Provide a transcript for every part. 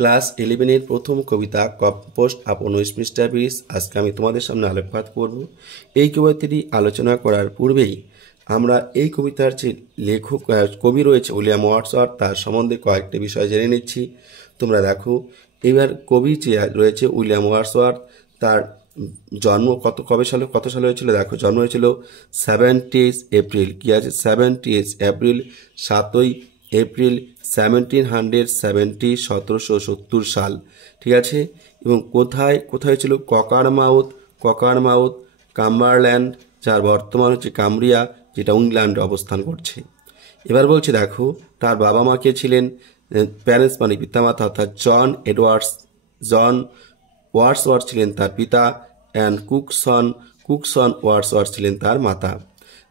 Class 11 প্রথম কবিতা compost upon Westminster bridge. আজকে আমি তোমাদের সামনে আলোকপাত করব। এই কবিতাটি আলোচনা করার পূর্বেই আমরা এই কবিতার যে লেখক কবি রয়েছে উইলিয়াম ওয়ার্ডসওয়ার্থ, তার সম্বন্ধে কয়েকটি বিষয় জেনে নিচ্ছি। তোমরা দেখো, এবার কবি যে রয়েছে উইলিয়াম ওয়ার্ডসওয়ার্থ, তার জন্ম কত সালে হয়েছিল। দেখো, জন্ম হয়েছিল 70 এপ্রিল। কি আছে? 70 এপ্রিল, 7 এপ্রিল 1770, 1770 সাল। ঠিক আছে। এবং কোথায় হয়েছিল? ককারমাউথ কাম্বারল্যান্ড, যার বর্তমান হচ্ছে কামব্রিয়া, যেটা ইংল্যান্ডে অবস্থান করছে। এবার বলছে, দেখো, তার বাবা মা কে ছিলেন? প্যারেন্টস মানে পিতামাতা, অর্থাৎ জন ওয়ার্ডসওয়ার্থ ছিলেন তার পিতা, অ্যান্ড কুকসন ওয়ার্ডসওয়ার্থ ছিলেন তার মাতা।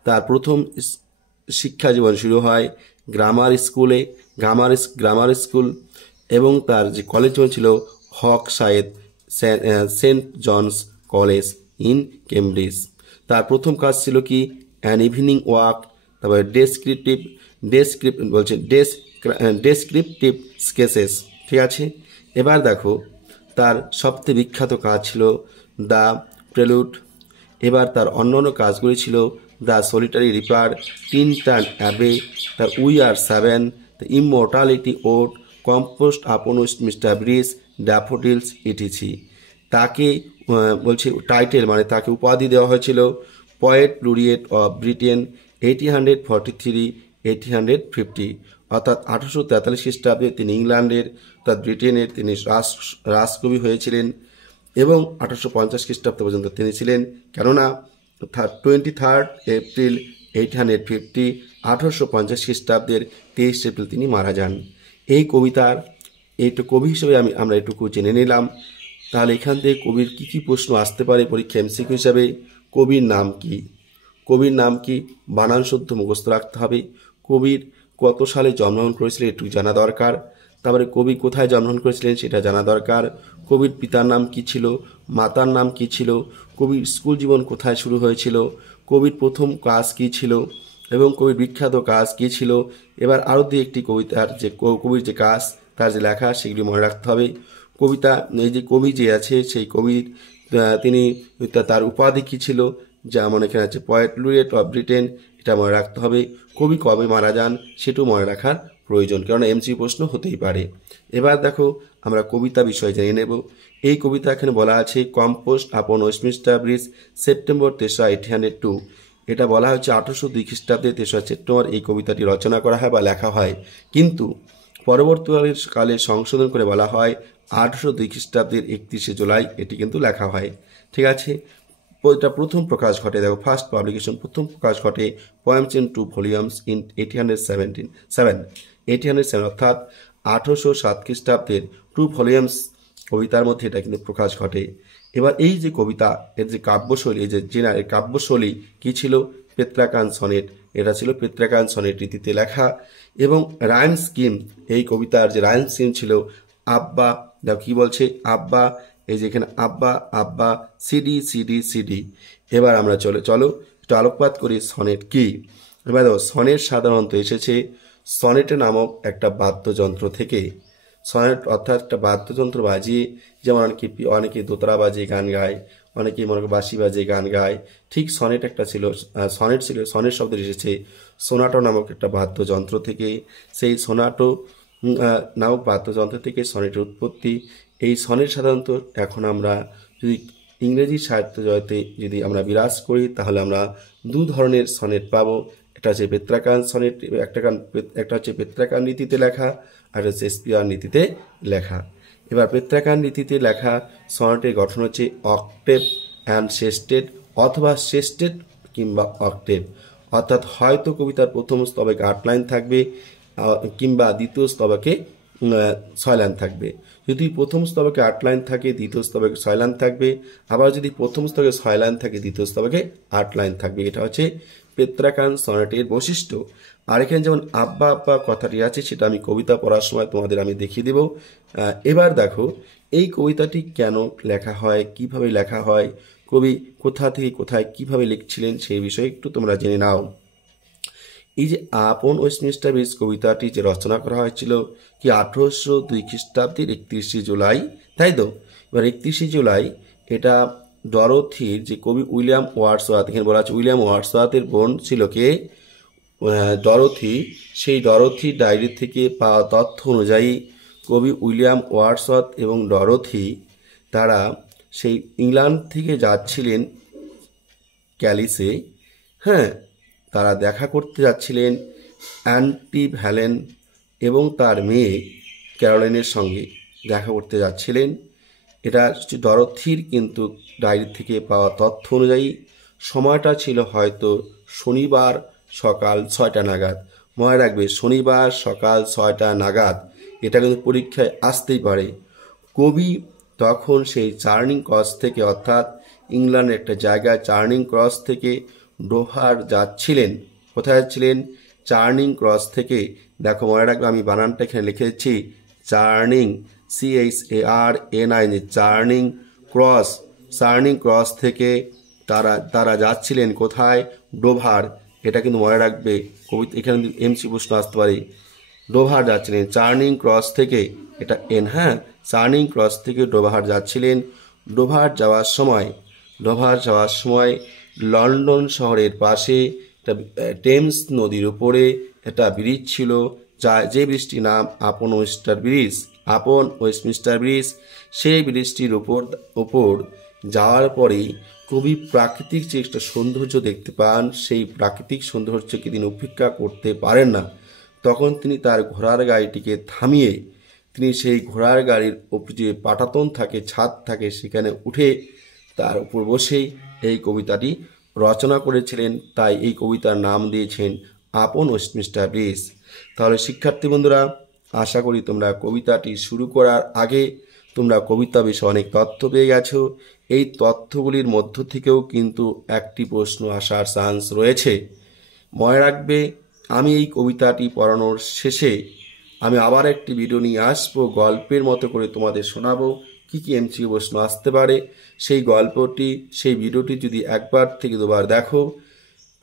তার প্রথম শিক্ষা জীবন শুরু হয় গ্রামার স্কুল, এবং তার যে কলেজ জীবন ছিল Hawkshead saint John's college in Cambridge. তার প্রথম কাজ ছিল কি? অ্যান ইভিনিং ওয়াক, তারপরে ডেসক্রিপটিভ স্কেচেস। ঠিক আছে। এবার দেখো, তার সবথেকে বিখ্যাত কাজ ছিল দ্য প্রেলুড। এবার তার অন্যান্য কাজগুলি ছিল the solitary reaper, Tintern Abbey, the we are seven, the immortality ode, composed upon Westminster Bridge, daffodils E T C. তাকে বলছে টাইটেল মানে তাকে উপাধি দেওয়া হয়েছিল পয়েট লুরিয়েট অফ ব্রিটেন 1843-1850, অর্থাৎ 1843 খ্রিস্টাব্দে তিনি ইংল্যান্ডের অর্থাৎ ব্রিটেনের তিনি রাজকবি হয়েছিলেন, এবং 1850 খ্রিস্টাব্দ পর্যন্ত তিনি ছিলেন। কেননা 23 এপ্রিল 1850, 1850 খ্রিস্টাব্দের 23 এপ্রিল তিনি মারা যান। এই কবিতার কবি হিসেবে আমরা এটুকু জেনে নিলাম। তাহলে এখান থেকে কবির কী কী প্রশ্ন আসতে পারে পরীক্ষা এমসিকিউ হিসাবে? কবির নাম কি? বানান শুদ্ধ মুখস্থ রাখতে হবে। কবির কত সালে জন্মগ্রহণ করেছিলেন একটু জানা দরকার। তারপরে কবি কোথায় জন্মগ্রহণ করেছিলেন সেটা জানা দরকার। কবির পিতার নাম কি ছিল, মাতার নাম কি ছিল, কবির স্কুল জীবন কোথায় শুরু হয়েছিল, কবির প্রথম কাজ কি ছিল, এবং কবির বিখ্যাত কাজ কি ছিল। এবার আরও দু একটি কবিতার যে কবির যে কাজ, তার যে লেখা, সেগুলি মনে রাখতে হবে। কবিতা এই যে কবি যে আছে, সেই কবির তিনি তার উপাধি কী ছিল, যেমন এখানে আছে পয়েট লুরিয়েট অফ ব্রিটেন, এটা মনে রাখতে হবে। কবি কবে মারা যান সেটাও মনে রাখার প্রয়োজন, কেননা এমসি প্রশ্ন হতেই পারে। এবার দেখো, আমরা কবিতা বিষয় জেনে নেব। এই কবিতা এখানে বলা আছে compost upon Westminster bridge, September 3, 1802। এটা বলা হচ্ছে 1802 খ্রিস্টাব্দে 3 সেপ্টেম্বর এই কবিতাটি রচনা করা হয় বা লেখা হয়, কিন্তু পরবর্তীকালে সংশোধন করে বলা হয় 1802 খ্রিস্টাব্দের 31 জুলাই এটি কিন্তু লেখা হয়। ঠিক আছে। এটা প্রথম প্রকাশ ঘটে, দেখো, ফার্স্ট পাবলিকেশন, প্রথম প্রকাশ ঘটে পোয়েমস ইন 2 ভলিউমস ইন 1807, অর্থাৎ 1807 খ্রিস্টাব্দের 2 ভলিউমস কবিতার মধ্যে এটা কিন্তু প্রকাশ ঘটে। এবার এই যে কবিতা, এর যে কাব্যশৈলী, এই যে এর কাব্যশৈলী কী ছিল? পেত্রাকান সনেট। এটা ছিল পেত্রাকান সনেট রীতিতে লেখা। এবং রাইম স্কিম, এই কবিতার যে রাইম স্কিম ছিল আব্বা, দেখো কী বলছে, আব্বা, এই যে এখানে আব্বা আব্বা সিডি সিডি সিডি। এবার আমরা চলো একটু আলোকপাত করি সনেট কি। এবার দেখো, সনেট সাধারণত এসেছে সনেট নামক একটা বাদ্যযন্ত্র থেকে। সনেট অর্থাৎ একটা বাদ্যযন্ত্র বাজিয়ে, যেমন অনেকে দোতারা বাজিয়ে গান গায়, অনেকেই মনে করে বাঁশি বাজিয়ে গান গায়। ঠিক সনেট একটা ছিল, সনেট শব্দ এসেছে সোনাটো নামক একটা বাদ্যযন্ত্র থেকে। সেই সোনাটো নামক বাদ্যযন্ত্র থেকে সনেটের উৎপত্তি। এই সনেট সাধারণত এখন আমরা যদি ইংরেজি সাহিত্য জগতে যদি আমরা বিরাজ করি, তাহলে আমরা দু ধরনের সনেট পাবো। একটা হচ্ছে পেত্রাকান সনেট, একটা হচ্ছে পেত্রাকান রীতিতে লেখা, আর হচ্ছে শেক্সপিয়ার নীতিতে লেখা। এবার পেত্রাকান রীতিতে লেখা সনেটের গঠন হচ্ছে অক্টেভ অ্যান্ড সেস্টেড, অথবা সেস্টেড কিংবা অক্টেভ, অর্থাৎ হয়তো কবিতার প্রথম স্তবকে 8 লাইন থাকবে, কিংবা দ্বিতীয় স্তবকে 6 লাইন থাকবে। যদি প্রথম স্তবকে 8 লাইন থাকে, দ্বিতীয় স্তবকে 6 লাইন থাকবে। আবার যদি প্রথম স্তবকে 6 লাইন থাকে, দ্বিতীয় স্তবকে 8 লাইন থাকবে। এটা হচ্ছে পেত্রাকান সনেটের বৈশিষ্ট্য। আর এখানে যেমন আব্বা আব্বা কথাটি আছে, সেটা আমি কবিতা পড়ার সময় তোমাদের আমি দেখিয়ে দেব। এবার দেখো, এই কবিতাটি কেন লেখা হয়, কিভাবে লেখা হয়, কবি কোথা থেকে কোথায় কিভাবে লিখছিলেন, সেই বিষয়ে একটু তোমরা জেনে নাও। এই যে আপন ওয়েস্টমিনিস্টার ব্রিজ কবিতাটি যে রচনা করা হয়েছিল কি 1802 খ্রিস্টাব্দের 31শে জুলাই, তাই তো? এবার 31শে জুলাই এটা ডরোথির যে কবি উইলিয়াম ওয়ার্ডসওয়ার্থ, এখানে বলা আছে উইলিয়াম ওয়ার্ডসওয়ার্থের বোন ছিল কে? ডরোথি। সেই ডরোথি ডায়েরি থেকে পাওয়া তথ্য অনুযায়ী কবি উইলিয়াম ওয়ার্ডসওয়ার্থ এবং ডরোথি তারা সেই ইংল্যান্ড থেকে যাচ্ছিলেন ক্যালিসে। হ্যাঁ, তারা দেখা করতে যাচ্ছিলেন অ্যান্টি ভ্যালেন এবং তার মেয়ে ক্যারোলাইনের সঙ্গে দেখা করতে যাচ্ছিলেন। এটা ডরোথির কিন্তু ডায়েরি থেকে পাওয়া তথ্য অনুযায়ী সময়টা ছিল হয়তো শনিবার সকাল 6টা নাগাদ। মনে রাখবে, শনিবার সকাল 6টা নাগাদ, এটা কিন্তু পরীক্ষায় আসতেই পারে। কবি তখন সেই চার্নিং ক্রস থেকে, অর্থাৎ ইংল্যান্ডের একটা জায়গায় চার্নিং ক্রস থেকে ডোভার যাচ্ছিলেন। কোথায় যাচ্ছিলেন? চার্নিং ক্রস থেকে। দেখো মনে রাখবে, আমি বানানটা এখানে লিখেছি churning, CHARNI, churning cross. Churning cross থেকে তারা যাচ্ছিলেন কোথায়? ডোভার। এটা কিন্তু মনে রাখবে, কবিতা এখানে এমসি প্রশ্ন আসতে পারে। ডোভার যাচ্ছিলেন চার্নিং ক্রস থেকে, এটা এন, হ্যাঁ, চার্নিং ক্রস থেকে ডোভার যাচ্ছিলেন। ডোভার যাওয়ার সময় লন্ডন শহরের পাশে একটা টেমস নদীর উপরে একটা ব্রিজ ছিল, যে ব্রিজটির নাম আপন ওয়েস্টমিনিস্টার ব্রিজ। সেই ব্রিজটির উপর যাওয়ার পরে কবি প্রাকৃতিক যে একটা সৌন্দর্য দেখতে পান, সেই প্রাকৃতিক সৌন্দর্যকে তিনি উপেক্ষা করতে পারেন না। তখন তিনি তার ঘোড়ার গাড়িটিকে থামিয়ে তিনি সেই ঘোড়ার গাড়ির যে পাটাতন থাকে, ছাদ থাকে, সেখানে উঠে তার উপর বসেই এই কবিতাটি রচনা করেছিলেন। তাই এই কবিতার নাম দিয়েছেন আপন ওয়েস্টমিনিস্টার ব্রিজ। তাহলে শিক্ষার্থী বন্ধুরা, আশা করি তোমরা কবিতাটি শুরু করার আগে তোমরা কবিতা বিষয়ে অনেক তথ্য পেয়ে গেছো। এই তথ্যগুলির মধ্য থেকেও কিন্তু একটি প্রশ্ন আসার চান্স রয়েছে। মনে রাখবে, আমি এই কবিতাটি পড়ানোর শেষে আমি আবার একটি ভিডিও নিয়ে আসবো, গল্পের মতো করে তোমাদের শোনাবো কি কি এমসিকিউ প্রশ্ন আসতে পারে। সেই ভিডিওটি যদি একবার থেকে দুবার দেখো,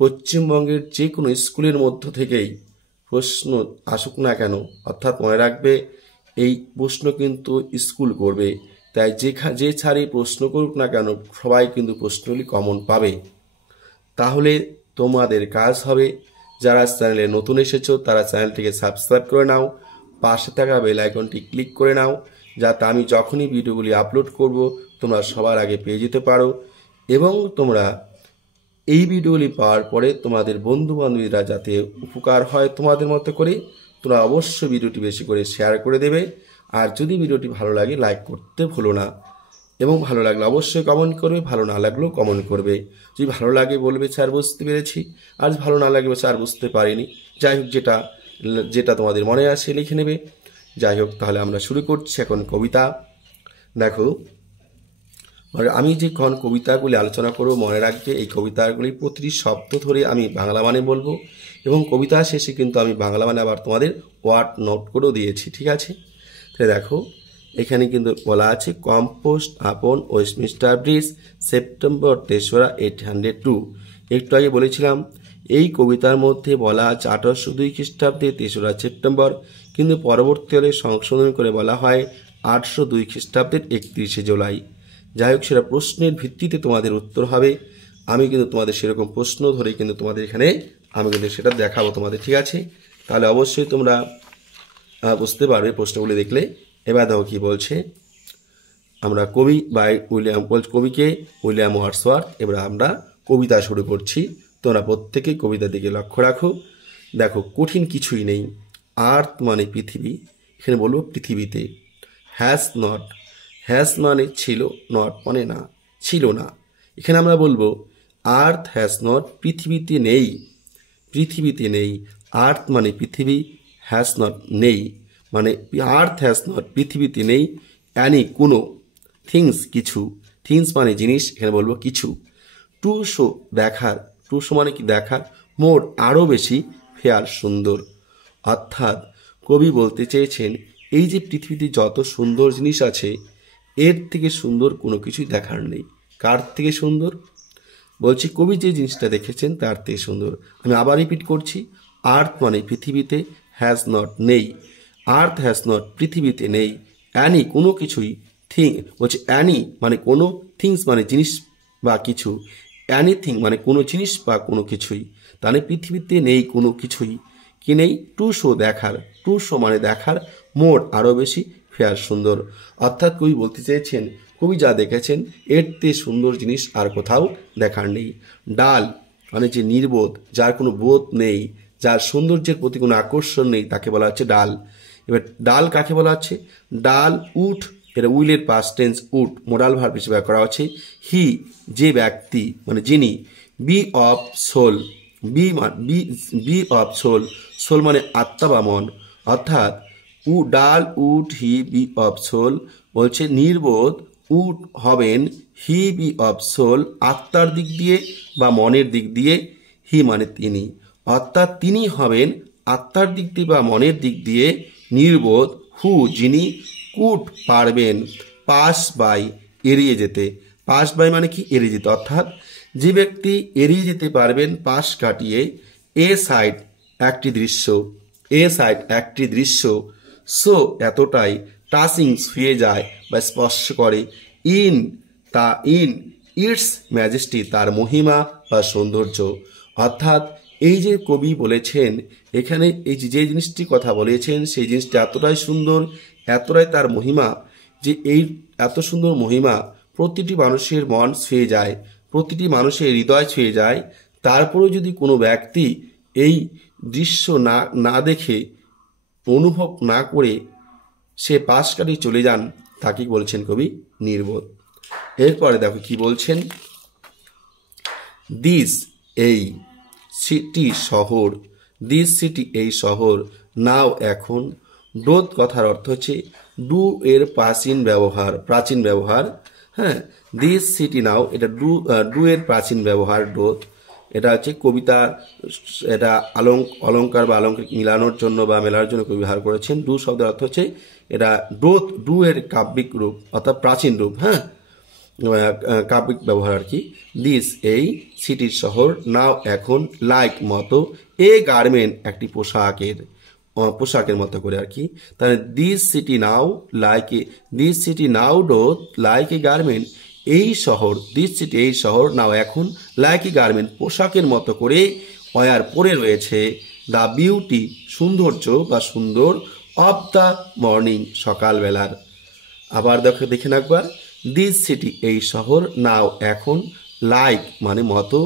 পশ্চিমবঙ্গের যে কোনো স্কুলের মধ্য থেকেই প্রশ্ন আসুক না কেন, অর্থাৎ মনে রাখবে এই প্রশ্ন কিন্তু স্কুল করবে, তাই যে ছাড়ি প্রশ্ন করুক না কেন সবাই কিন্তু প্রশ্নগুলি কমন পাবে। তাহলে তোমাদের কাজ হবে, যারা চ্যানেলে নতুন এসেছো তারা চ্যানেলটিকে সাবস্ক্রাইব করে নাও, পাশে থাকা বেল আইকনটি ক্লিক করে নাও, যাতে আমি যখনই ভিডিওগুলি আপলোড করব তোমরা সবার আগে পেয়ে যেতে পারো। এবং তোমরা এই ভিডিওগুলি পাওয়ার পরে তোমাদের বন্ধু বান্ধবীরা যাতে উপকার হয় তোমাদের মতো করে, তোমরা অবশ্যই ভিডিওটি বেশি করে শেয়ার করে দেবে। আর যদি ভিডিওটি ভালো লাগে লাইক করতে ভুলো না, এবং ভালো লাগলে অবশ্যই কমেন্ট করবে, ভালো না লাগলেও কমেন্ট করবে। যদি ভালো লাগে বলবে স্যার বুঝতে পেরেছি, আর ভালো না লাগবে স্যার বুঝতে পারিনি, যাই হোক যেটা তোমাদের মনে আসে লিখে নেবে। যাই হোক, তাহলে আমরা শুরু করছি এখন কবিতা। দেখো, আমি যে কবিতাগুলি আলোচনা করব, মনে রাখবে এই কবিতাগুলি প্রতিটি শব্দ ধরে আমি বাংলা মানে বলবো, এবং কবিতা শেষে কিন্তু আমি বাংলা মানে আবার তোমাদের ওয়ার্ড নোট করেও দিয়েছি, ঠিক আছে? তাহলে দেখো, এখানে কিন্তু বলা আছে compost upon Westminster bridge September 3রা 802। একটু আগে বলেছিলাম এই কবিতার মধ্যে বলা আছে 1802 খ্রিস্টাব্দে 3রা সেপ্টেম্বর, কিন্তু পরবর্তীকালে সংশোধন করে বলা হয় 802 খ্রিস্টাব্দের 31শে জুলাই। যাই হোক, সেটা প্রশ্নের ভিত্তিতে তোমাদের উত্তর হবে। আমি কিন্তু তোমাদের সেরকম প্রশ্ন ধরে কিন্তু তোমাদের এখানে আমি কিন্তু সেটা দেখাবো তোমাদের, ঠিক আছে? তাহলে অবশ্যই তোমরা বুঝতে পারবে প্রশ্নগুলি দেখলে। এবার দেখো কি বলছে, আমরা কবিকে উইলিয়াম ওয়ার্ডসওয়ার্থ। এবার আমরা কবিতা শুরু করছি, তোমরা প্রত্যেকেই কবিতার দিকে লক্ষ্য রাখো। দেখো, কঠিন কিছুই নেই। আর্থ মানে পৃথিবী, এখানে বলবো পৃথিবীতে। হ্যাজ মানে ছিল, নট মানে না, ছিল না। এখানে আমরা বলবো আর্থ হ্যাজ নট, পৃথিবীতে নেই। আর্থ মানে পৃথিবী, হ্যাজ নট নেই, মানে আর্থ হ্যাজ নট পৃথিবীতে নেই, অ্যানি কোনো, থিংস কিছু, থিংস মানে জিনিস, এখানে বলবো কিছু। টু শো দেখার, টু শো মানে কি দেখার, মোর আরও বেশি, ফেয়ার সুন্দর। অর্থাৎ কবি বলতে চেয়েছেন এই যে পৃথিবীতে যত সুন্দর জিনিস আছে এর থেকে সুন্দর কোনো কিছুই দেখার নেই। কার থেকে সুন্দর? বলছি কবি যে জিনিসটা দেখেছেন তার থেকে সুন্দর। আমি আবার রিপিট করছি, আর্থ মানে পৃথিবীতে, হ্যাজ নট নেই, আর্থ হ্যাজ নট পৃথিবীতে নেই, অ্যানি কোনো কিছুই, থিং বলছে অ্যানি মানে কোনো, থিংস মানে জিনিস বা কিছু, অ্যানিথিং মানে কোনো জিনিস বা কোনো কিছুই, তাহলে পৃথিবীতে নেই কোনো কিছুই, কি নেই, টু শো দেখার, টু শো মানে দেখার, মোর আরও বেশি, ফেয়ার সুন্দর। অর্থাৎ কবি বলতে চেয়েছেন কবি যা দেখেছেন এর তে সুন্দর জিনিস আর কোথাও দেখার নেই। ডাল মানে যে নির্বোধ, যার কোনো বোধ নেই, যার সৌন্দর্যের প্রতি কোনো আকর্ষণ নেই, তাকে বলা হচ্ছে ডাল। এবার ডাল কাকে বলা হচ্ছে, ডাল উঠ, এটা উইলের past tense would modal verb হিসেবে করা হচ্ছে। হি যে ব্যক্তি মানে যিনি, be of soul, be of soul, soul মানে আত্মা বা মন, অর্থাৎ dull would he be of soul বলছে নির্বোধ উড হবেন, হি বি অফ সোল আত্মার দিক দিয়ে বা মনের দিক দিয়ে, হি মানে তিনি, অর্থাৎ তিনি হবেন আত্মার দিক দিয়ে বা মনের দিক দিয়ে নির্বোধ, হু যিনি, কুড পারবেন, পাস বাই এড়িয়ে যেতে, পাস বাই মানে কি এড়িয়ে যেতে, অর্থাৎ যে ব্যক্তি এড়িয়ে যেতে পারবেন পাশ কাটিয়ে, এ সাইড একটি দৃশ্য, এ সাইড একটি দৃশ্য, সো এতটাই, টাচিং ছুঁয়ে যায় বা স্পর্শ করে, ইন তা ইন ইটস ম্যাজেস্টি তার মহিমা বা সৌন্দর্য। অর্থাৎ এই যে কবি বলেছেন এখানে এই যে জিনিসটি কথা বলেছেন সেই জিনিসটি এতটাই সুন্দর, এতটাই তার মহিমা, যে এই এত সুন্দর মহিমা প্রতিটি মানুষের মন ছুঁয়ে যায়, প্রতিটি মানুষের হৃদয় ছুঁয়ে যায়। তারপরেও যদি কোনো ব্যক্তি এই দৃশ্য না দেখে, অনুভব না করে সে পাশ কাটিয়ে চলে যান, তাকে বলছেন কবি নির্বোধ। এরপরে দেখো কি বলছেন, দিস এই সিটি শহর, দিস সিটি এই শহর, নাও এখন, ডোথ কথার অর্থ হচ্ছে ডু এর প্রাচীন ব্যবহার, হ্যাঁ, দিস সিটি নাও এটা ডু এর প্রাচীন ব্যবহার, ডোথ এটা হচ্ছে কবিতার, এটা অলঙ্কার বা অলঙ্কার মিলানোর জন্য বা মেলার জন্য কবি ব্যবহার করেছেন। ডু শব্দের অর্থ হচ্ছে এটা ডোথ, ডু এর কাব্যিক রূপ অর্থাৎ প্রাচীন রূপ, হ্যাঁ, কাব্যিক ব্যবহার আর কি। দিস এই সিটির শহর, নাও এখন, লাইক মতো, এ গার্মেন্ট একটি পোশাকের মতো করে আর কি। তাহলে this city now like a, this city now doth like a garment, এই শহর, দিস সিটি এই শহর, নাও এখন, লাইক এ গার্মেন্ট পোশাকের মতো করে, ওয়ার পরে রয়েছে, দ্য বিউটি সৌন্দর্য বা সুন্দর, অফ দ্য মর্নিং সকালবেলার। আবার দেখে একবার, দিস সিটি এই শহর, নাও এখন, লাইক মানে মতো,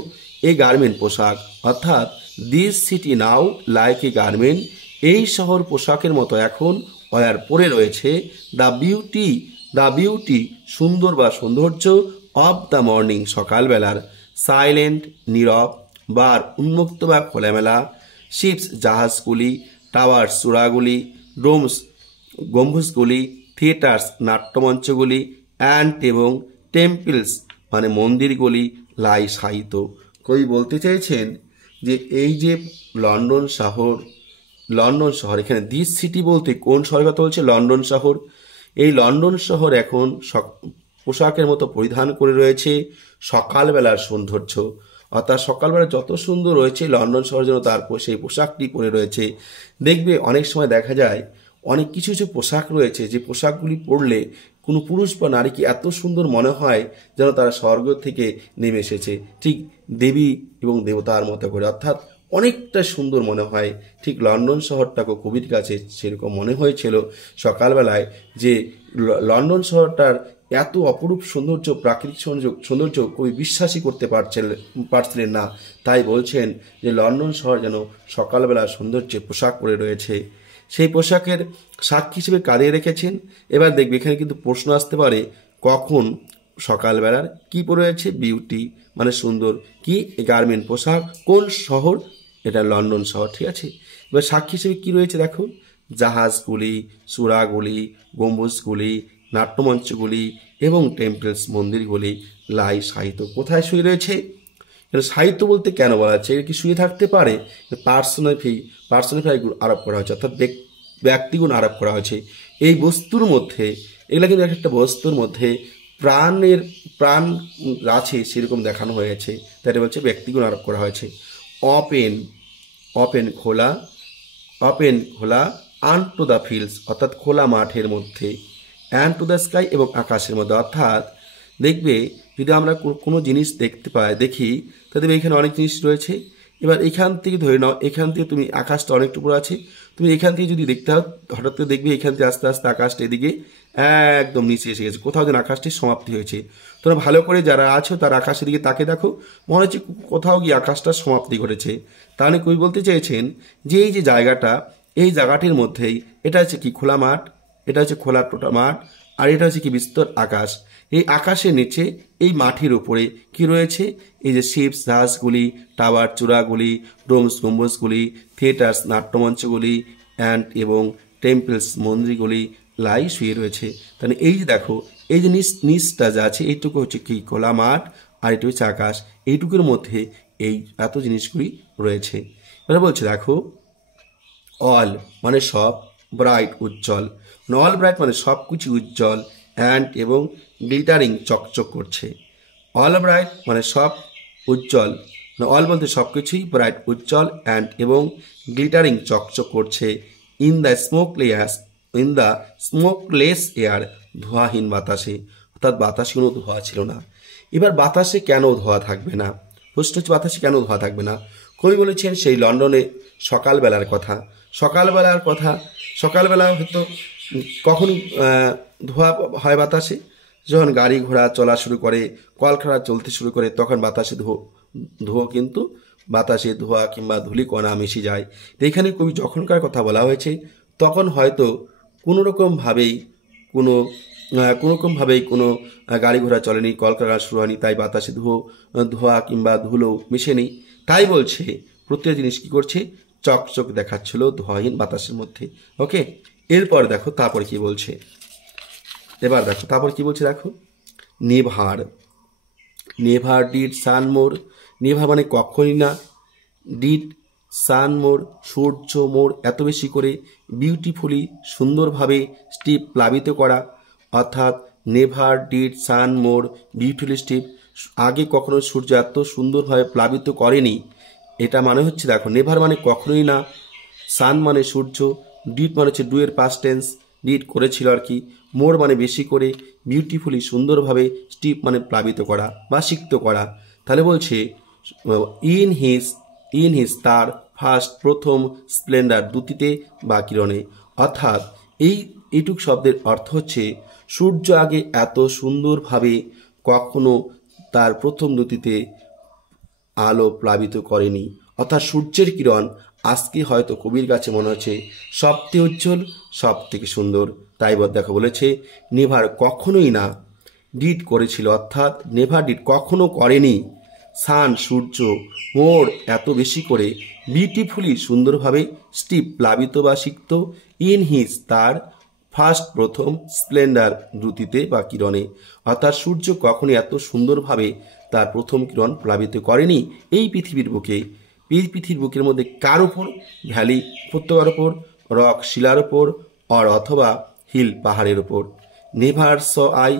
এ গার্মেন্ট পোশাক, অর্থাৎ this city now like a garment এই শহর পোশাকের মতো এখন, ওয়ার পরে রয়েছে, দ্য বিউটি সুন্দর বা সৌন্দর্য, অফ দ্য মর্নিং সকালবেলার, সাইলেন্ট নীরব, বার উন্মুক্ত বা খোলামেলা, শিপস জাহাজগুলি, টাওয়ার্স চূড়াগুলি, ডোমস গম্বুজগুলি, থিয়েটার্স নাট্যমঞ্চগুলি, অ্যান্ড এবং টেম্পলস মানে মন্দিরগুলি, লাই সাহিত্য। কবি বলতে চাইছেন যে এই যে লন্ডন শহর এখানে দিস সিটি বলতে কোন শহরের কথা বলছে, লন্ডন শহর। এই লন্ডন শহর এখন পোশাকের মতো পরিধান করে রয়েছে সকালবেলার সৌন্দর্য, অর্থাৎ সকালবেলা যত সুন্দর রয়েছে লন্ডন শহর যেন তার সেই পোশাকটি পরে রয়েছে। দেখবে অনেক সময় দেখা যায় অনেক কিছু পোশাক রয়েছে যে পোশাকগুলি পরলে কোনো পুরুষ বা নারীকে এত সুন্দর মনে হয় যেন তারা স্বর্গ থেকে নেমে এসেছে, ঠিক দেবী এবং দেবতার মতো করে, অর্থাৎ অনেকটা সুন্দর মনে হয়। ঠিক লন্ডন শহরটাকে কবির কাছে সেরকম মনে হয়েছিল সকালবেলায়, যে লন্ডন শহরটার এত অপরূপ সৌন্দর্য, প্রাকৃতিক সৌন্দর্য কবি বিশ্বাসই করতে পারছিলেন না। তাই বলছেন যে লন্ডন শহর যেন সকালবেলা সৌন্দর্যে পোশাক পরে রয়েছে। সেই পোশাকের সাক্ষী হিসেবে কাঁদিয়ে রেখেছেন। এবার দেখবে এখানে কিন্তু প্রশ্ন আসতে পারে, কখন সকালবেলার কি পরে আছে, বিউটি মানে সুন্দর, কি গার্মেন্ট পোশাক, কোন শহর, এটা লন্ডন শহর, ঠিক আছে। এবার সাক্ষী হিসেবে কি রয়েছে দেখো, জাহাজগুলি, চূড়াগুলি, গম্বুজগুলি, নাট্যমঞ্চগুলি এবং টেম্পলস মন্দিরগুলি, লাই সাহিত্য কোথায় শুয়ে রয়েছে। সাহিত্য বলতে কেন বলা হচ্ছে, এর কি শুয়ে থাকতে পারে, পার্সোনিফাই আরোপ করা হয়েছে, অর্থাৎ ব্যক্তিগুণ আরোপ করা হয়েছে এই বস্তুর মধ্যে। এগুলা কিন্তু একটা বস্তুর মধ্যে প্রাণ আছে সেরকম দেখানো হয়েছে, তাই বলছে ব্যক্তিগুণ আরোপ করা হয়েছে। অপেন ওপেন খোলা, ওপেন খোলা, আন টু দ্য ফিল্ডস অর্থাৎ খোলা মাঠের মধ্যে, অ্যান্ড টু দ্য স্কাই এবং আকাশের মধ্যে। অর্থাৎ দেখবে যদি আমরা কোনো জিনিস দেখি তাহলে এখানে অনেক জিনিস রয়েছে। এবার এখান থেকে ধরে নাও, এখান থেকে তুমি আকাশটা অনেকটুকু আছে, তুমি এখান থেকে যদি দেখতে হও হঠাৎ করে দেখবে এখান থেকে আস্তে আস্তে আকাশটা এদিকে একদম নিচে এসে গেছে, কোথাও যেন আকাশটির সমাপ্তি হয়েছে। তোমরা ভালো করে যারা আছো তারা আকাশের দিকে তাকে দেখো, মনে হচ্ছে কোথাও গিয়ে আকাশটার সমাপ্তি ঘটেছে। তাহলে কবি বলতে চেয়েছেন যে এই যে জায়গাটা, এই জায়গাটির মধ্যেই এটা হচ্ছে কি খোলা মাঠ, এটা হচ্ছে খোলা টোটা মাঠ, আর এটা হচ্ছে কি বিস্তর আকাশ। এই আকাশের নিচে এই মাটির উপরে কি রয়েছে, এই যে শিপস জাহাজগুলি, টাওয়ার চূড়াগুলি, ডোমস গম্বুজগুলি, থিয়েটার্স নাট্যমঞ্চগুলি, অ্যান্ড এবং টেম্পলস মন্দিরগুলি লাই শুয়ে রয়েছে। তাহলে এই যে দেখো এই যে নিচটা যা আছে এইটুকু হচ্ছে কি খোলা মাঠ, আর এটু হচ্ছে আকাশ, এইটুকুর মধ্যে এই এত জিনিসগুলি রয়েছে। এবার বলছে দেখো অল মানে সব, ব্রাইট উজ্জ্বল, অল ব্রাইট মানে সব কিছু উজ্জ্বল, অ্যান্ড এবং গ্লিটারিং চকচক করছে। অল ব্রাইট মানে সব উজ্জ্বল, অল বলতে সব কিছুই, ব্রাইট উজ্জ্বল, অ্যান্ড এবং গ্লিটারিং চকচক করছে, ইন দ্য স্মোকলেস এয়ার ধোঁয়াহীন বাতাসে, অর্থাৎ বাতাসে কোনো ধোঁয়া ছিল না। এবার বাতাসে কেন ধোঁয়া থাকবে না, প্রশ্ন হচ্ছে বাতাসে কেন ধোঁয়া থাকবে না। কবি বলেছেন সেই লন্ডনে সকালবেলার কথা, সকালবেলা হয়তো কখন ধোঁয়া হয় বাতাসে, যখন গাড়ি ঘোড়া চলা শুরু করে, কলকারখানা চলতে শুরু করে, তখন বাতাসে ধোঁয়া কিন্তু বাতাসে ধোঁয়া কিংবা ধূলিকণা মিশে যায়। তো এখানে কবি যখনকার কথা বলা হয়েছে তখন হয়তো কোনোরকমভাবেই কোনো গাড়ি ঘোড়া চলেনি, কলকারখানা শুরু হয়নি, তাই বাতাসে ধোঁয়া কিংবা ধুলো মিশেনি। তাই বলছে প্রত্যেক জিনিস কী করছে, চকচক দেখাচ্ছিল ধোঁয়াহীন বাতাসের মধ্যে। ওকে, এরপর দেখো তারপর কি বলছে, এবার দেখো তারপর কি বলছে, দেখো never did sun more, never মানে কখনই না, ডিড সান মোর সূর্য মোর এত বেশি করে, বিউটিফুলি সুন্দরভাবে, স্টিপ প্লাবিত করা, অর্থাৎ never did sun more beautifully steep, আগে কখনো সূর্য এত সুন্দরভাবে প্লাবিত করেনি। এটা মানে হচ্ছে দেখো নেভার মানে কখনোই না, সান মানে সূর্য, ডিড মানে হচ্ছে ডুয়ের পাস্ট টেন্স, ডিড করেছিল আর কি, মোর মানে বেশি করে, বিউটিফুলি সুন্দরভাবে, স্টিপ মানে প্লাবিত করা বা সিক্ত করা। তাহলে বলছে ইন হিজ তার ফার্স্ট প্রথম, স্প্লেন্ডার দ্যুতিতে বা কিরণে, অর্থাৎ এইটুক শব্দের অর্থ হচ্ছে সূর্য আগে এত সুন্দরভাবে কখনো তার প্রথম দ্যুতিতে আলো প্লাবিত করেনি, অর্থাৎ সূর্যের কিরণ আজকে হয়তো কবির কাছে মনে হচ্ছে সবথেকে উজ্জ্বল, সব থেকে সুন্দর। তাই দেখো বলেছে নেভার কখনোই না, ডিড করেছিল, অর্থাৎ নেভার ডিড কখনো করেনি, সান সূর্য, মোর এত বেশি করে, বিউটিফুলি সুন্দরভাবে, স্টিপ প্লাবিত বা সিক্ত, ইন হিজ তার ফার্স্ট প্রথম, স্প্লেন্ডার দ্যুতিতে বা কিরণে, অর্থাৎ সূর্য কখনই এত সুন্দরভাবে তার প্রথম কিরণ প্লাবিত করেনি এই পৃথিবীর বুকে। এই পৃথিবীর বুকের মধ্যে কার উপর, ভ্যালি উপত্যকার উপর, রক শিলার উপর, অথবা হিল পাহাড়ের উপর। নেভার স আই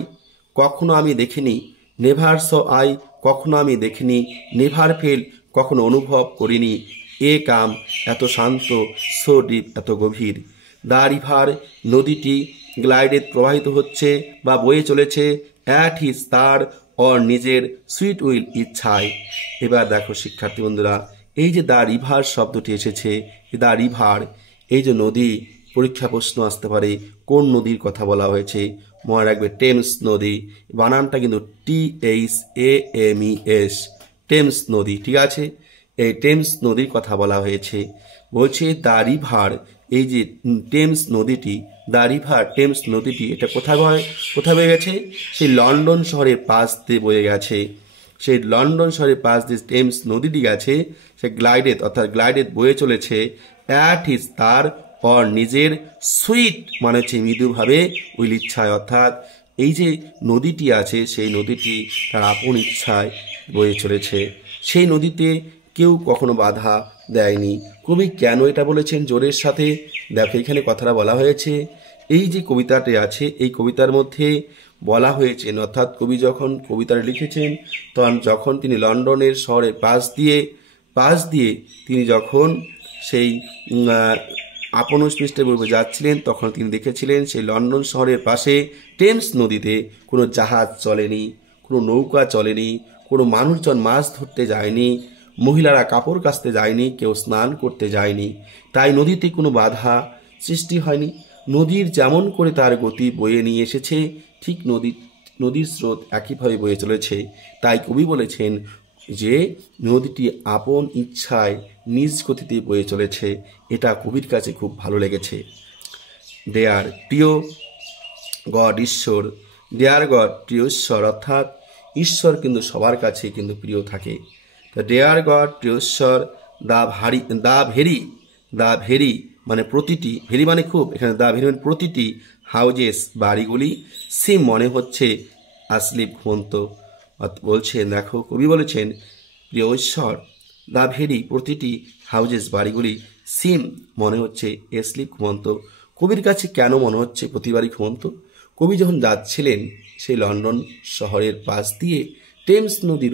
কখনো আমি দেখিনি, নেভার স আই কখনো আমি দেখিনি, নেভার ফেল কখনো অনুভব করিনি, এ কাম এত শান্ত, সো ডিপ এত গভীর, দ্য রিভার নদীটি, গ্লাইডেড প্রবাহিত হচ্ছে বা বয়ে চলেছে, অ্যাট হিজ তার নিজের সুইট উইল ইচ্ছায়। এবার দেখো শিক্ষার্থী বন্ধুরা, এই যে দ্য রিভার শব্দটি এসেছে, দ্য রিভার এই যে নদী, পরীক্ষা প্রশ্ন আসতে পারে কোন নদীর কথা বলা হয়েছে, মনে রাখবে টেমস নদী, বানানটা কিন্তু THAMES, টেমস নদী, ঠিক আছে, এই টেমস নদীর কথা বলা হয়েছে। বলছে দ্য রিভার, এই যে টেমস নদীটি, দ্য রিভার টেমস নদীটি, এটা কোথায় বয়ে গেছে, সেই লন্ডন শহরের পাশ দিয়ে বয়ে গেছে, সেই লন্ডন শহরের পাশ দিয়ে টেমস নদীটি গেছে, সে গ্লাইডেড অর্থাৎ গ্লাইডেড বয়ে চলেছে, অ্যাট হিজ তার নিজের, সুইট মানে হচ্ছে মৃদুভাবে, উইল ইচ্ছায়, অর্থাৎ এই যে নদীটি আছে সেই নদীটি তার আপন ইচ্ছায় বয়ে চলেছে, সেই নদীতে কেউ কখনো বাধা দেয়নি। কবি কেন এটা বলেছেন জোরের সাথে, দেখো এখানে কথাটা বলা হয়েছে, এই যে কবিতাটি আছে এই কবিতার মধ্যে বলা হয়েছে, অর্থাৎ কবি যখন কবিতাটা লিখেছেন তখন যখন তিনি লন্ডনের শহরের পাশ দিয়ে তিনি যখন সেই আপনোস মিস্টার বলবো যাচ্ছিলেন, তখন তিনি দেখেছিলেন সেই লন্ডন শহরের পাশে টেমস নদীতে কোনো জাহাজ চলেনি, কোনো নৌকা চলেনি, কোনো মানুষজন মাছ ধরতে যায়নি, মহিলারা কাপড় কাচতে যায়নি, কেউ স্নান করতে যায়নি। তাই নদীতে কোনো বাধা সৃষ্টি হয়নি। নদীর যেমন করে তার গতি বয়ে নিয়ে এসেছে, ঠিক নদীর স্রোত একইভাবে বয়ে চলেছে। তাই কবি বলেছেন যে নদীটি আপন ইচ্ছায় নিজ গতিতে বয়ে চলেছে। এটা কবির কাছে খুব ভালো লেগেছে। দেয়ার প্রিয় গড ঈশ্বর, দেয়ার গড প্রিয় ঈশ্বর, অর্থাৎ ঈশ্বর কিন্তু সবার কাছে কিন্তু প্রিয় থাকে। তো ডেয়ার গড প্রিয় ঈশ্বর, দা ভেরি মানে প্রতিটি, ভেরি মানে খুব, এখানে দা ভেরি মানে প্রতিটি হাউজেস বাড়িগুলি, সিম মনে হচ্ছে আসলিপ ঘুমন্ত। বলছেন, দেখো কবি বলেছেন প্রিয় ঈশ্বর, দা ভেরি প্রতিটি হাউজেস বাড়িগুলি, সিম মনে হচ্ছে এসলিপ ঘুমন্ত। কবির কাছে কেন মনে হচ্ছে প্রতিবারই ঘুমন্ত? কবি যখন যাচ্ছিলেন সেই লন্ডন শহরের পাশ দিয়ে টেমস নদীর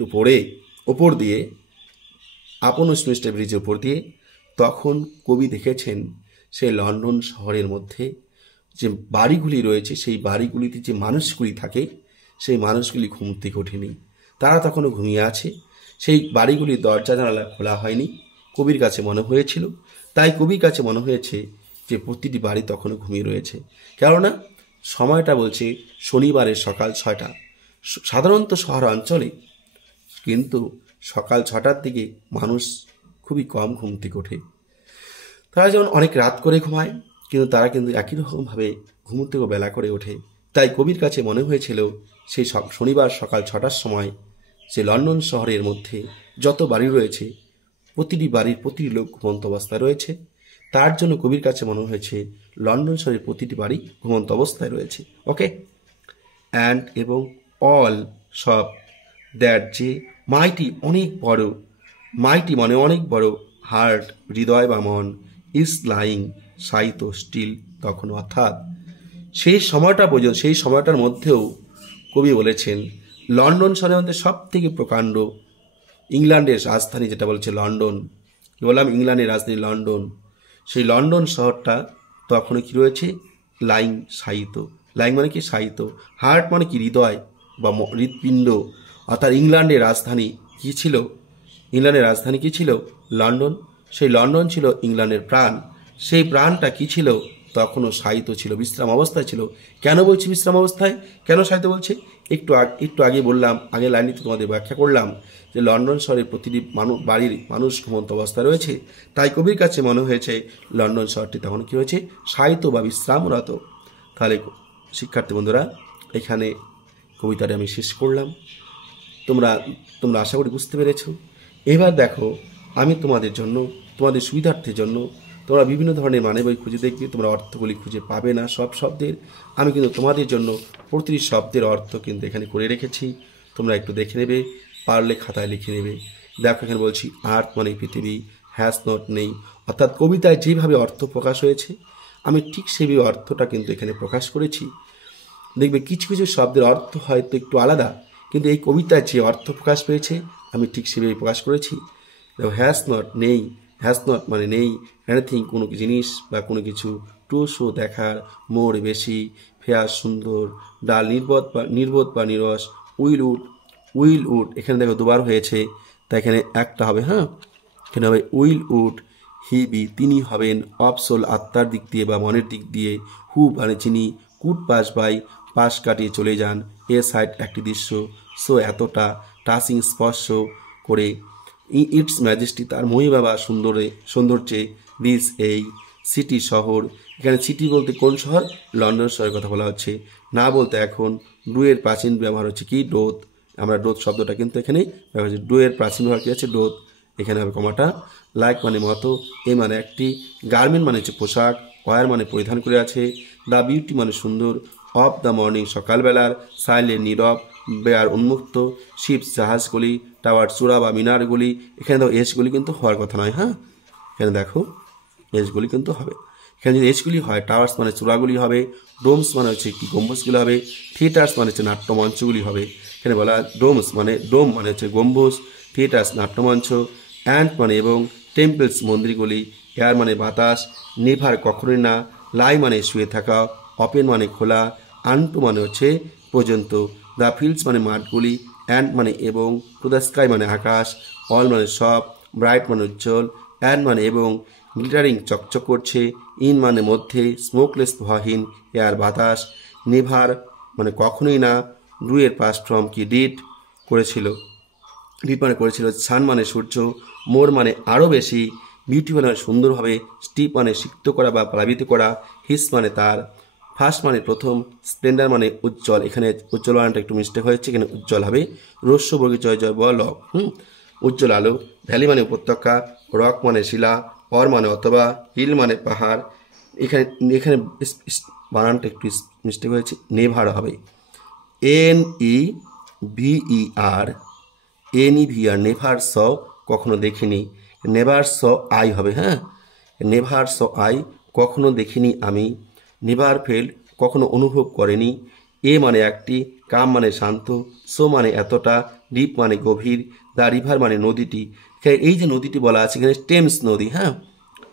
ওপর দিয়ে আপনোস মিস্টার ব্রিজের উপর দিয়ে, তখন কবি দেখেছেন সেই লন্ডন শহরের মধ্যে যে বাড়িগুলি রয়েছে, সেই বাড়িগুলিতে যে মানুষগুলি থাকে, সেই মানুষগুলি ঘুম থেকে ওঠেনি, তারা তখনও ঘুমিয়ে আছে। সেই বাড়িগুলির দরজা জানালা খোলা হয়নি, কবির কাছে মনে হয়েছিল। তাই কবির কাছে মনে হয়েছে যে প্রতিটি বাড়ি তখনও ঘুমিয়ে রয়েছে। কেননা সময়টা বলছে শনিবারের সকাল 6টা। সাধারণত শহরাঞ্চলে কিন্তু সকাল 6টার দিকে মানুষ খুবই কম ঘুম থেকে ওঠে। তারা যেমন অনেক রাত করে ঘুমায়, কিন্তু তারা কিন্তু একই রকমভাবে ঘুম থেকে বেলা করে ওঠে। তাই কবির কাছে মনে হয়েছিল সেই শনিবার সকাল 6টার সময় যে লন্ডন শহরের মধ্যে যত বাড়ি রয়েছে, প্রতিটি বাড়ির প্রতিটি লোক ঘুমন্ত অবস্থায় রয়েছে। তার জন্য কবির কাছে মনে হয়েছে লন্ডন শহরের প্রতিটি বাড়ি ঘুমন্ত অবস্থায় রয়েছে। ওকে, অ্যান্ড এবং অল সব, দ্যাট যে মাইটি অনেক বড়, মাইটি মানে অনেক বড়, হার্ট হৃদয় বা মন, ইজ লাইং সাইতো স্টিল তখন, অর্থাৎ সেই সময়টা পর্যন্ত, সেই সময়টার মধ্যেও কবি বলেছেন লন্ডন শহরের মধ্যে সব থেকে প্রকাণ্ড ইংল্যান্ডের রাজধানী যেটা বলছে লন্ডন, বললাম ইংল্যান্ডের রাজধানী লন্ডন, সেই লন্ডন শহরটা তখনও কি রয়েছে লাইং সাহিত্য। লাইং মানে কি সাহিত্য, হার্ট মানে কি হৃদয় বা হৃৎপিণ্ড, অর্থাৎ ইংল্যান্ডের রাজধানী কি ছিল, ইংল্যান্ডের রাজধানী কি ছিল লন্ডন। সেই লন্ডন ছিল ইংল্যান্ডের প্রাণ। সেই প্রাণটা কি ছিল তখনও সাহিত্য ছিল, বিশ্রাম অবস্থায় ছিল। কেন বলছি বিশ্রাম অবস্থায়, কেন সাহিত্য বলছে? একটু আগে বললাম, আগে লাইনটি তোমাদের ব্যাখ্যা করলাম যে লন্ডন শহরের প্রতিটি বাড়ির মানুষ ঘুমন্ত অবস্থা রয়েছে। তাই কবির কাছে মনে হয়েছে লন্ডন শহরটি তখন কি হয়েছে সাহিত্য বা বিশ্রামরত। তাহলে শিক্ষার্থী বন্ধুরা, এখানে কবিতাটা আমি শেষ করলাম। তোমরা আশা করি বুঝতে পেরেছ। এবার দেখো, আমি তোমাদের জন্য, তোমাদের সুবিধার্থের জন্য, তোমরা বিভিন্ন ধরনের মানে বই খুঁজে দেখবে, তোমরা অর্থগুলি খুঁজে পাবে না সব শব্দের। আমি কিন্তু তোমাদের জন্য প্রতিটি শব্দের অর্থ কিন্তু এখানে করে রেখেছি, তোমরা একটু দেখে নেবে, পারলে খাতায় লিখে নেবে। দেখো এখানে বলছি আর্থ মানে পৃথিবী, হ্যাজ নট নেই, অর্থাৎ কবিতায় যেভাবে অর্থ প্রকাশ হয়েছে আমি ঠিক সেভাবে অর্থটা কিন্তু এখানে প্রকাশ করেছি। দেখবে কিছু কিছু শব্দের অর্থ হয়তো একটু আলাদা, কিন্তু এই কবিতায় যে অর্থ প্রকাশ পেয়েছে আমি ঠিক সেভাবে প্রকাশ করেছি। হ্যাজ নট নেই, হ্যাজ নট মানে নেই, এনিথিং কোনো জিনিস বা কোনো কিছু, টু শো দেখার, মোর বেশি, ফেয়ার সুন্দর, ডাল নির্বোধ বা নিরস, উইল উড এখানে দেখো দুবার হয়েছে, তা এখানে একটা হবে, হ্যাঁ এখানে হবে উইল উড হি বি তিনি হবেন, অপসোল আত্মার দিক দিয়ে বা মনের দিক দিয়ে, হু মানে চিনি, কুড পাস বাই পাশ কাটিয়ে চলে যান, এ সাইড একটি দৃশ্য, সো এতটা, টাচিং স্পর্শ করে, ইটস ম্যাজেস্টি তার মহিমা বা সৌন্দর্যে, দিস এই, সিটি শহর, এখানে সিটি বলতে কোন শহর, লন্ডন শহরের কথা বলা হচ্ছে, না বলতে এখন, ডু এর প্রাচীন ব্যবহার হচ্ছে কি ডোথ, আমরা ডোথ শব্দটা কিন্তু এখানে ব্যবহার হচ্ছে, ডু এর প্রাচীন ব্যবহার কি আছে ডোথ, এখানে হবে কমাটা, লাইক মানে মতো, এ মানে একটি, গার্মেন্ট মানে হচ্ছে পোশাক, ওয়ার মানে পরিধান করে আছে, দ্য বিউটি মানে সুন্দর, অফ দ্য মর্নিং সকালবেলার, সাইলেন্ট নীরব, বেয়ার উন্মুক্ত, শিপস জাহাজগুলি, টাওয়ার চূড়া বা মিনারগুলি, এখানে দেখো এসগুলি কিন্তু হওয়ার কথা নয়, হ্যাঁ এখানে দেখো এসগুলি কিন্তু হবে, এখানে যদি এসগুলি হয় টাওয়ার্স মানে চূড়াগুলি হবে, ডোমস মানে হচ্ছে কি গম্বুজগুলি হবে, থিয়েটার্স মানে হচ্ছে নাট্যমঞ্চগুলি হবে, এখানে বলা ডোম মানে হচ্ছে গম্বুজ, থিয়েটার্স নাট্যমঞ্চ, অ্যান্ড মানে এবং, টেম্পলস মন্দিরগুলি, এয়ার মানে বাতাস, নেভার কখনোই না, লাই মানে শুয়ে থাকা, ওপেন মানে খোলা, আনটু মানে হচ্ছে পর্যন্ত, দ্য ফিল্ডস মানে মাঠগুলি, অ্যান্ড মানে এবং, টু দ্য স্কাই মানে আকাশ, অল মানে সব, ব্রাইট মানে উজ্জ্বল, অ্যান্ড মানে এবং, গ্লিটারিং চকচক করছে, ইন মানে মধ্যে, স্মোকলেস ধোঁয়াহীন, এয়ার বাতাস, নেভার মানে কখনোই না, ডু এর পাস্ট ফর্ম কি ডিড করেছিল, ডিড মানে করেছিল, সান মানে সূর্য, মোর মানে আরও বেশি, বিউটিফুল মানে সুন্দরভাবে, স্টিপ মানে সিক্ত করা বা প্লাবিত করা, হিস মানে তার, ফার্স্ট মানে প্রথম, স্প্লেন্ডার মানে উজ্জ্বল, এখানে উজ্জ্বল বানানটা একটু মিস্টেক হয়েছে, এখানে উজ্জ্বল হবে, রস্য বর্গে জয় জয় বল, উজ্জ্বল আলো, ভ্যালি মানে উপত্যকা, রক মানে শিলা, অর মানে অথবা, হিল মানে পাহাড়, এখানে এখানে বানানটা একটু মিস্টেক হয়েছে, নেভার হবে, NEVER, NEVER, নেভার স কখনো দেখিনি, নেভার স আই হবে, হ্যাঁ, নেভার স আই কখনো দেখিনি আমি, নেভার ফেল্ড কখনো অনুভব করেনি, এ মানে একটি, কাম মানে শান্ত, সো মানে এতটা, ডিপ মানে গভীর, দ্য রিভার মানে নদীটি, এই যে নদীটি বলা আছে এখানে টেমস নদী, হ্যাঁ,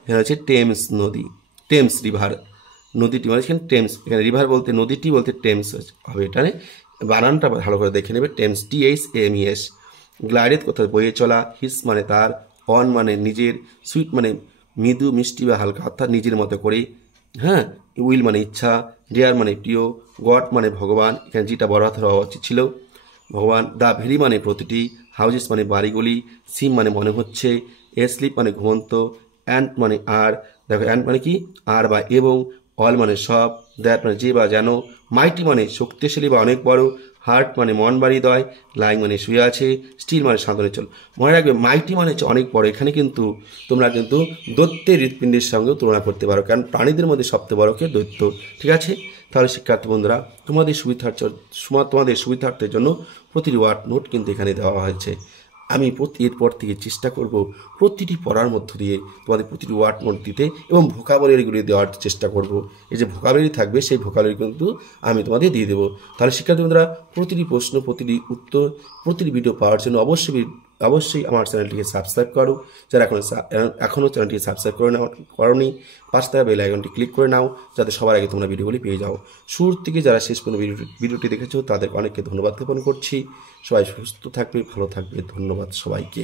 এখানে হচ্ছে টেমস নদী, টেমস রিভার, নদীটি মানে এখানে টেমস, এখানে রিভার বলতে নদীটি বলতে টেমস হবে, এটা বানানটা ভালো করে দেখে নেবে, টেমস, THAMES, গ্লাইডেড কোথাও বয়ে চলা, হিস মানে তার, অন মানে নিজের, সুইট মানে মৃদু মিষ্টি বা হালকা অর্থাৎ নিজের মতো করে, হ্যাঁ, উইল মানে ইচ্ছা, ডিয়ার মানে প্রিয়, গড মানে ভগবান, এখানে যেটা বড় হাতের হওয়া উচিত ছিল, ভগবান, দ্য ভেরি মানে প্রতিটি, হাউজেস মানে বাড়িগুলি, সিম মানে মনে হচ্ছে, স্লিপ মানে ঘুমন্ত, অ্যান্ড মানে আর, দেখো অ্যান্ড মানে কি আর বা এবং, অল মানে সব, দ্যাট মানে যে বা যেন, মাইটি মানে শক্তিশালী বা অনেক বড়, হার্ট মানে মন বা হৃদয়, লাইং মানে শুয়ে আছে, স্টিল মানে সাঁতরে চল। মনে রাখবে মাইটি মানে হচ্ছে অনেক বড়, এখানে কিন্তু তোমরা কিন্তু দৈত্যের হৃৎপিণ্ডের সঙ্গেও তুলনা করতে পারো, কারণ প্রাণীদের মধ্যে সবচেয়ে বড় কে দৈত্য, ঠিক আছে। তাহলে শিক্ষার্থী বন্ধুরা তোমাদের সুবিধার্থের জন্য প্রতিটি ওয়ার্ড নোট কিন্তু এখানে দেওয়া হয়েছে। আমি এরপর থেকে চেষ্টা করব প্রতিটি পড়ার মধ্য দিয়ে তোমাদের প্রতিটি ওয়ার্ড নোট দিতে এবং ভোকাবুলারিগুলি দেওয়ার চেষ্টা করব। এই যে ভোকাবুলারি থাকবে সেই ভোকাবুলারি কিন্তু আমি তোমাদের দিয়ে দেবো। তাহলে শিক্ষার্থী বন্ধুরা প্রতিটি প্রশ্ন, প্রতিটি উত্তর, প্রতিটি ভিডিও পাওয়ার জন্য অবশ্যই আমার চ্যানেলটিকে সাবস্ক্রাইব করো। যারা এখনও চ্যানেলটিকে সাবস্ক্রাইব করোনি, পাশে থাকা বেল আইকনটি ক্লিক করে নাও, যাতে সবার আগে তোমরা ভিডিওগুলি পেয়ে যাও। শুরু থেকে যারা শেষ পর্যন্ত ভিডিওটি দেখেছো তাদের অনেককে ধন্যবাদ জ্ঞাপন করছি। সবাই সুস্থ থাকবে, ভালো থাকবে, ধন্যবাদ সবাইকে।